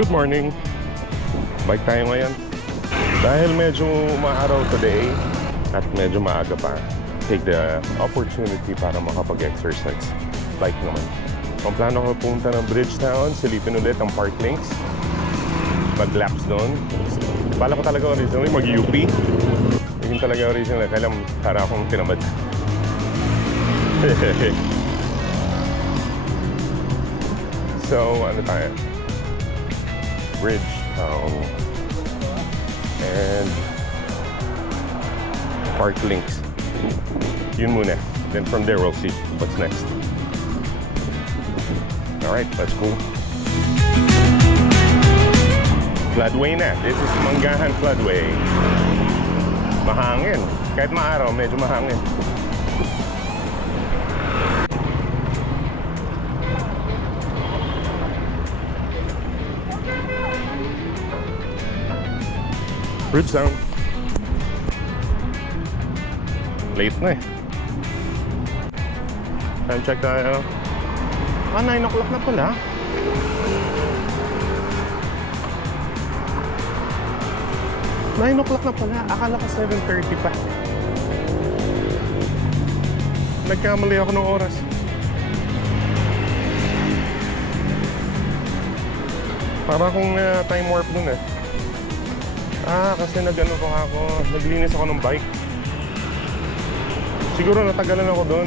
Good morning. Bike tayo ngayon. Dahil medyo maaraw today at medyo maaga pa, take the opportunity para makapag-exercise. Bike naman. Kung plano ko punta ng Bridgetown, silipin ulit ang Park Links. Mag-laps doon. Bala ko talaga originally mag-UP. Yun talaga originally. Kailang para akong tinamad. So, ano tayo? Bridgetown and Park Links. Yun muna. Then from there we'll see what's next. Alright, let's go. Floodway na. This is Manggahan Floodway. Mahangin. Kahit maaraw, medyo mahangin. Bridgetown. Late na eh. Time check tayo. 9 o'clock na pala. Akala ko 7:30 pa. Nagkamali ako ng oras. Para akong time warp dun eh. Kasi nag-ano pa ako, naglinis ako ng bike. Siguro natagalan ako doon.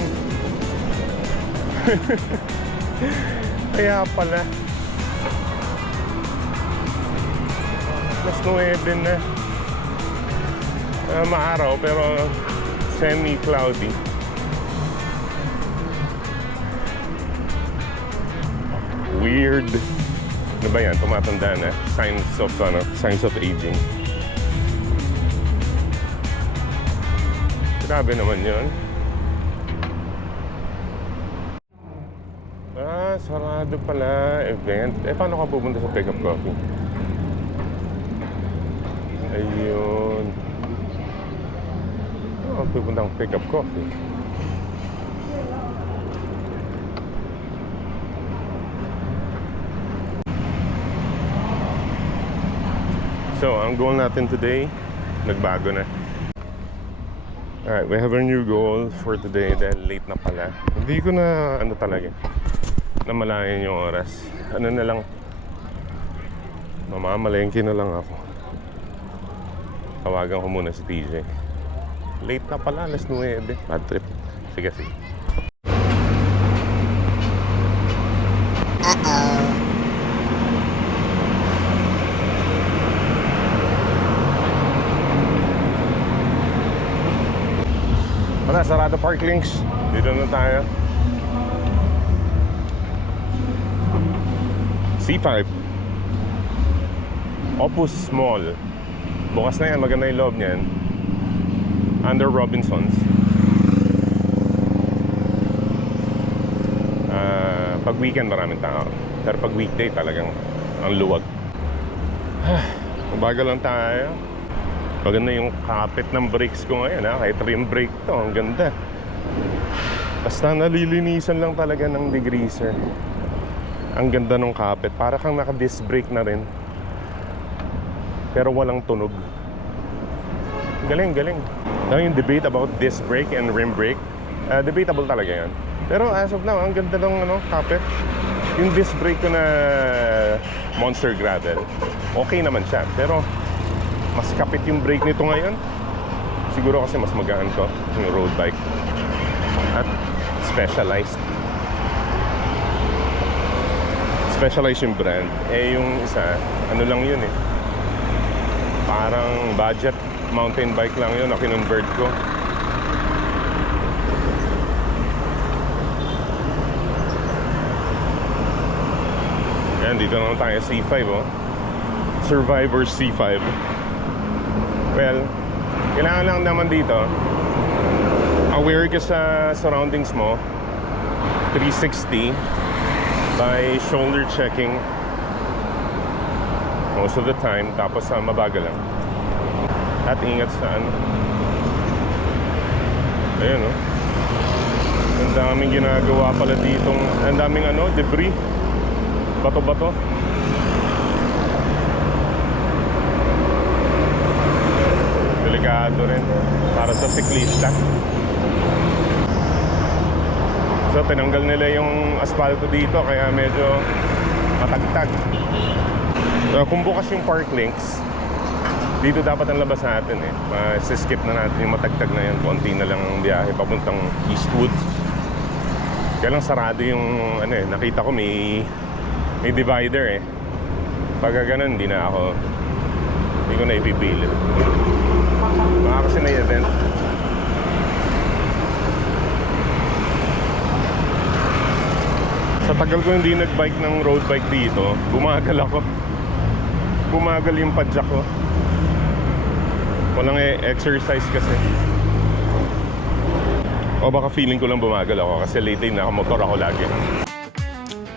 Kaya pala. Mas 9 na. Maaraw pero semi-cloudy. Weird. Ano ba yan? Tumatanda na. Signs of aging. Grabe naman yun. Sarado pala. Event. Paano ka pupunta sa Pick Up Coffee? Ayun. Pupunta ang Pick Up Coffee. So, ang goal natin today, nagbago na. Alright, we have a new goal for today dahil late na pala. Hindi ko na, talaga, namalayan yung oras. Ano na lang, mamamalengke na lang ako. Tawagan ko muna si TJ. Late na pala, alas 9. Bad trip. Sige. Sarado Park Links. Dito na tayo. C5 Opus Mall. Bukas na yan. Maganda yung loob niyan. Under Robinsons. Pag weekend maraming tao. Pero pag weekday talagang ang luwag. Mabagal lang tayo. Maganda yung kapit ng brakes ko ngayon kahit rim brake to, ang ganda. Basta nalilinisan lang talaga ng degreaser. Ang ganda ng kapit, para kang naka-disc brake na rin. Pero walang tunog. Galing. Yung debate about disc brake and rim brake, debatable talaga yan. Pero as of now, ang ganda ng kapit. Yung disc brake ko na Monster Gravel, okay naman siya. Pero mas kapit yung brake nito ngayon. Siguro kasi mas magaan ko yung road bike. At specialized yung brand. Yung isa, ano lang yun eh, parang budget mountain bike lang yun na kinonvert ko. Yan, dito naman tayo C5 Survivor C5. Well, kailangan lang naman dito aware ka sa surroundings mo, 360 by shoulder checking most of the time. Tapos mabagal lang at ingat sa ayun ang daming ginagawa pala ditong, ang daming debris, bato-bato. delikado rin para sa siklista. So tinanggal nila yung asfalto dito kaya medyo matagtag. So, kung bukas yung park links, dito dapat ang labas natin eh. Skip na natin yung matagtag na yun. Konti na lang ang biyahe papuntang Eastwood. Kaya lang sarado yung ano eh. Nakita ko may divider eh. Pagka ganun, hindi ko na ipipilit. Baka kasi may event. Sa tagal ko hindi nagbike ng road bike dito, bumagal ako. Bumagal yung padjak ko. Walang exercise kasi. O baka feeling ko lang bumagal ako kasi lately nakamotor ako lagi.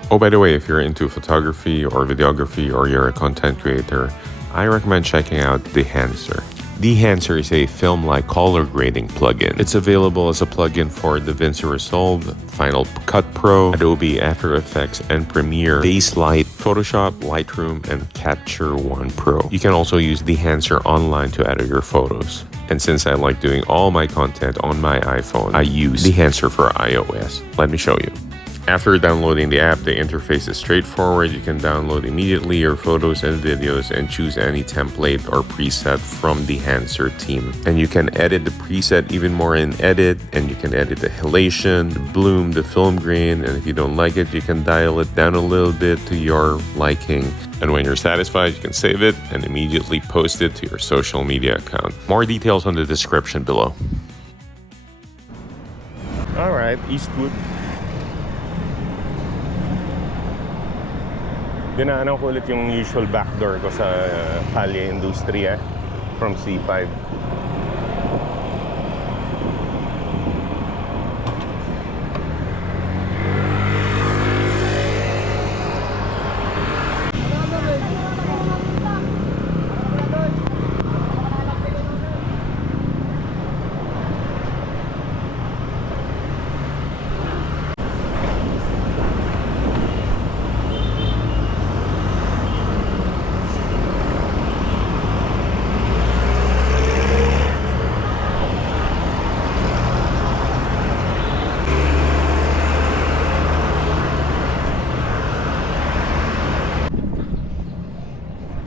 Oh, by the way, if you're into photography or videography or you're a content creator, I recommend checking out Dehancer. Dehancer is a film-like color grading plugin. It's available as a plugin for DaVinci Resolve, Final Cut Pro, Adobe After Effects and Premiere, Base Light, Photoshop, Lightroom, and Capture One Pro. You can also use Dehancer online to edit your photos. And since I like doing all my content on my iPhone, I use Dehancer for iOS. Let me show you. After downloading the app, the interface is straightforward. You can download immediately your photos and videos and choose any template or preset from the Dehancer team. And you can edit the preset even more in Edit, and you can edit the halation, the bloom, the film grain, and if you don't like it, you can dial it down a little bit to your liking. And when you're satisfied, you can save it and immediately post it to your social media account. More details on the description below. Alright, Eastwood. Dinaanan ko ulit yung usual backdoor ko sa Calle Industria from C5.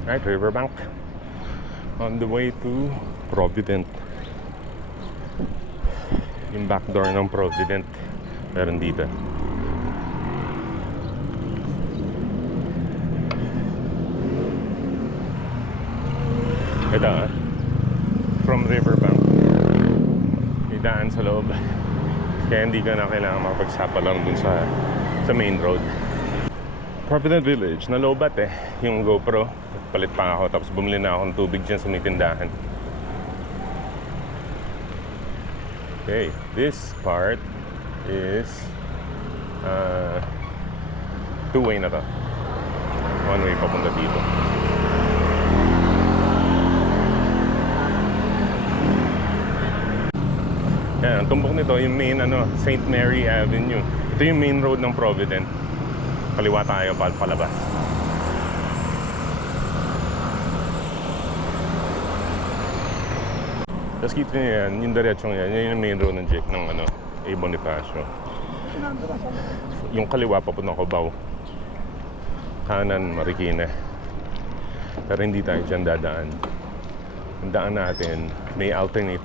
Right, Riverbank. On the way to Provident. Yung back door ng Provident meron dito. Ito from Riverbank may daan sa loob kaya hindi ka na kailangan makapagsapa lang dun sa main road. Provident Village, nalobat eh yung GoPro. Palit pa ako tapos bumili na akong tubig dyan sa may tindahan. Okay, this part is two-way na to. One way papunta dito. Yan, ang tumbok nito yung main St. Mary Avenue. Ito yung main road ng Provident. Kaliwa tayo palabas. Tapos kita nyo yan, yung diretsong yan, yan yung main road ng A. Bonifacio. Yung kaliwa papuntang Cubao. Kanan, Marikina. Pero hindi tayo dyan dadaan. Ang daan natin, may alternate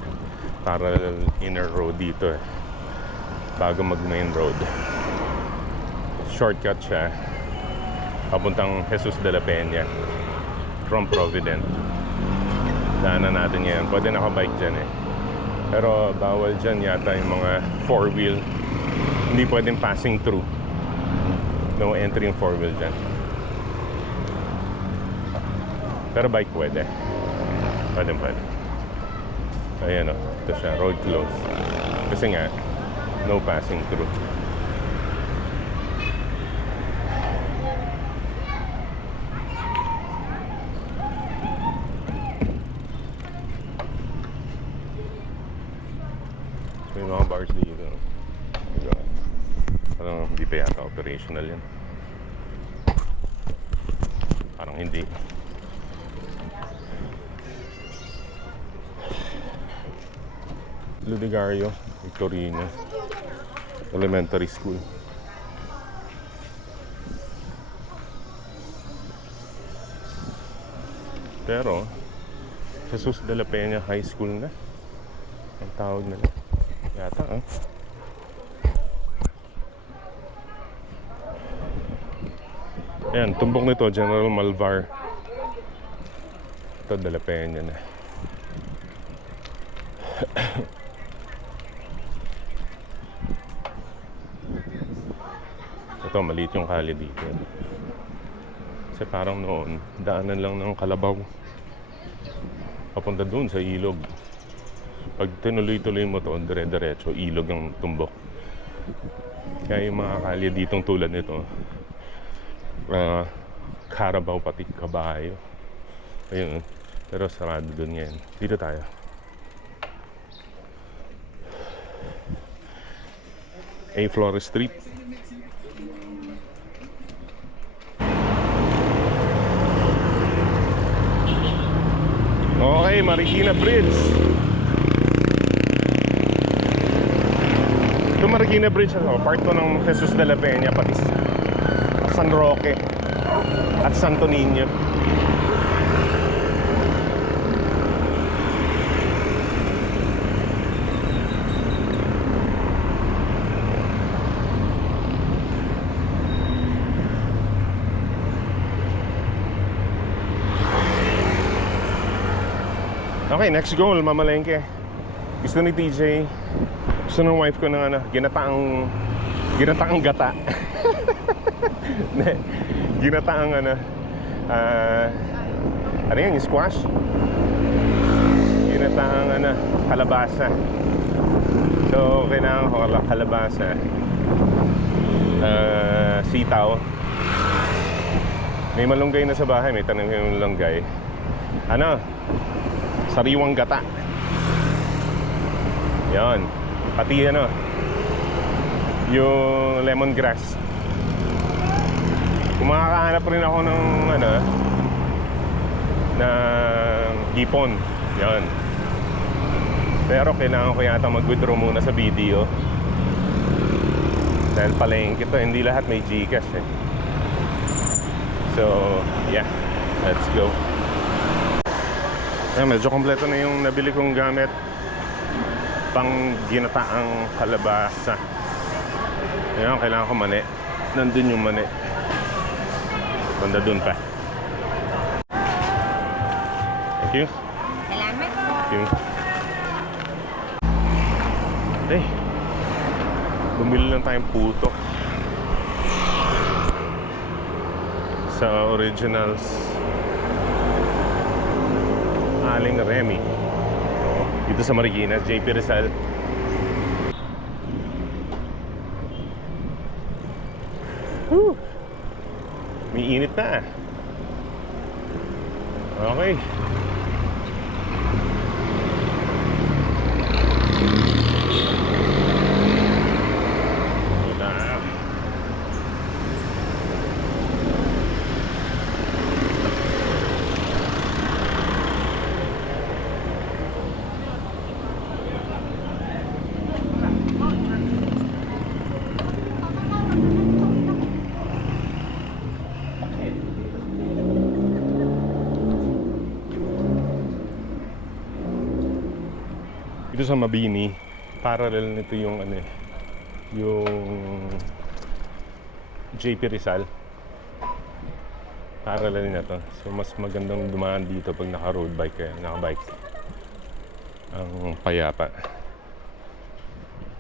parallel inner road dito eh. Bago mag main road. Shortcut siya papuntang Jesus de la Peña from Provident. Daanan natin yan. Pwede nakabike dyan eh. Pero bawal dyan yata yung mga 4-wheel. Hindi pwedeng passing through. No entry yung 4-wheel dyan. Pero bike pwede. Pwede. Ayan o. Ito siya. Road closed. Kasi nga, no passing through. May mga bars dito. Parang hindi pa yata operational yan. Parang hindi. Ludigario, Victorino Elementary School. Pero Jesus de la Peña High School na ang tawag nila yata, ah. Ayan, tumbok nito General Malvar. Ito de la Peña na. Ito, maliit yung kali dito. Kasi parang noon, daanan lang ng kalabaw papunta doon sa ilog. Pag tinuloy-tuloy mo to, dire-diretso, ilog ang tumbok. Kaya yung mga kalye ditong tulad nito, Carabao pati kabayo. Ayun, pero sarado doon ngayon. Dito tayo. A. Flores Street. Okay, Marikina Bridge. Ito Marikina Bridge, part to ng Jesus de la Peña, pati San Roque at Santo Niño. Okay, next goal, mamalengke. Gusto ni TJ, gusto ng wife ko ng ano, ginataang gata. Ginataang ano, ano yan, yung squash? Ginataang ano, kalabasa. So, kailangan ko kalabasa. Sitaw. May malunggay na sa bahay, may tanong yung malunggay. Ano? Sariwang gata. Yan. Pati ano, yung lemongrass. Kung makakahanap rin ako ng ano, ng hipon. Yan. Pero kailangan ko yata mag-withdraw muna sa video. Dahil palengke ito, hindi lahat may Gcash eh. So, yeah. Let's go. Ayan, medyo kompleto na yung nabili kong gamit pang ginataang kalabasa. Ayan, kailangan ko mani. Nandun yung mani. Banda dun pa. Thank you. Salamat po. Thank you. Eh, bumili lang tayong puto sa Originals Aling Remy dito sa Marikina, JP Rizal. Whew. May init na. Okay. Wala. Ito sa Mabini, parallel nito yung ano, yung JP Rizal. Parallel na to. So mas magandang dumaan dito pag naka-road bike kayo, naka-bike. Ang payapa.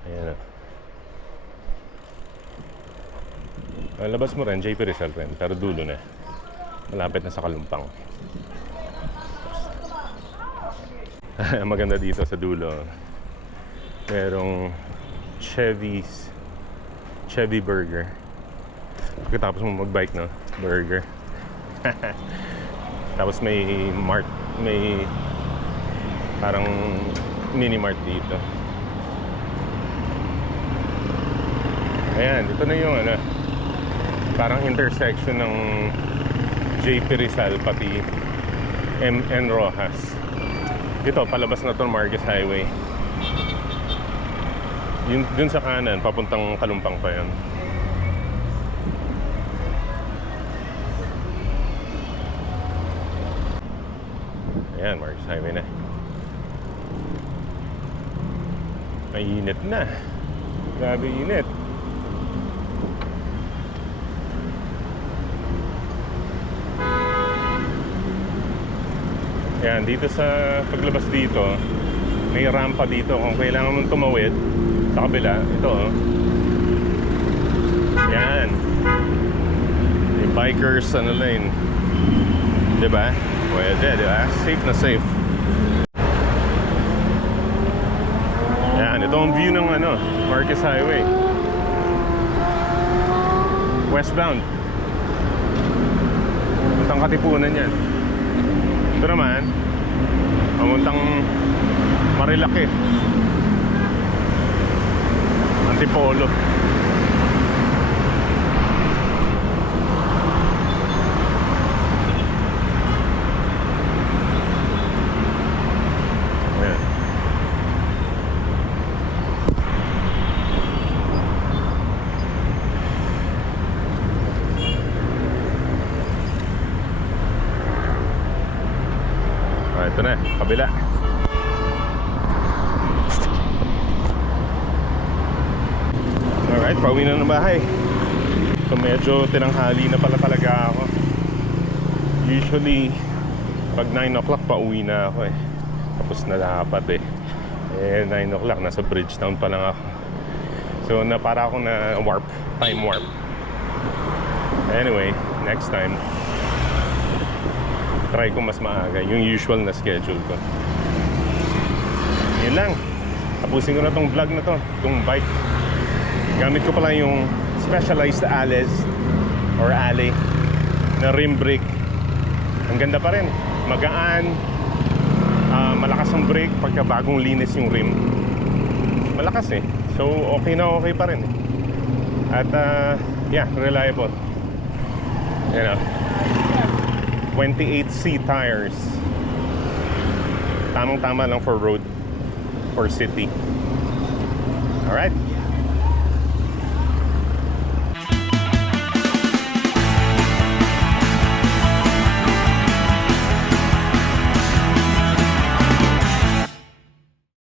Ayan o. Labas mo rin, JP Rizal rin, pero dulo na. Malapit na sa Kalumpang. Maganda dito sa dulo. Merong Chevy burger. Pagkatapos mo magbike, no? Burger. Tapos may mart, may parang mini mart dito. Ayan, dito na yung ano, parang intersection ng JP Rizal pati MN Rojas. Dito, palabas na to Marquez Highway. Yun, dun sa kanan, papuntang Kalumpang pa yan. Ayan, Marcos Highway na. Mainit na. Grabe init. Ayan, dito sa paglabas dito, may rampa dito kung kailangan mong tumawid sa kabila. Ito, oh. Yan. May bikers lane. Diba? Pwede, diba? Safe na safe. Yan, ito ang view ng Marcos Highway. Westbound. Puntang Katipunan yan. Ito naman, pamuntang Marilaki. Antipolo. Ayan. Ito na, kabila. Alright, pauwi na ng bahay. So medyo tinanghali na pala talaga ako. Usually pag 9 o'clock pauwi na ako eh. Tapos na dapat eh. 9 o'clock, nasa Bridgetown pa lang ako. So na para akong na warp, time warp. Anyway, next time try ko mas maaga, yung usual na schedule ko. Yun lang. Tapusin ko na tong vlog na to, tong bike. Gamit ko pala yung Specialized Ales or Ale na rim brake. Ang ganda pa rin. Magaan. Malakas ang brake pagka bagong linis yung rim. Malakas eh. So okay na okay pa rin eh. At yeah, reliable. You know, 28C tires. Tamang-tama lang for road, for city. Alright.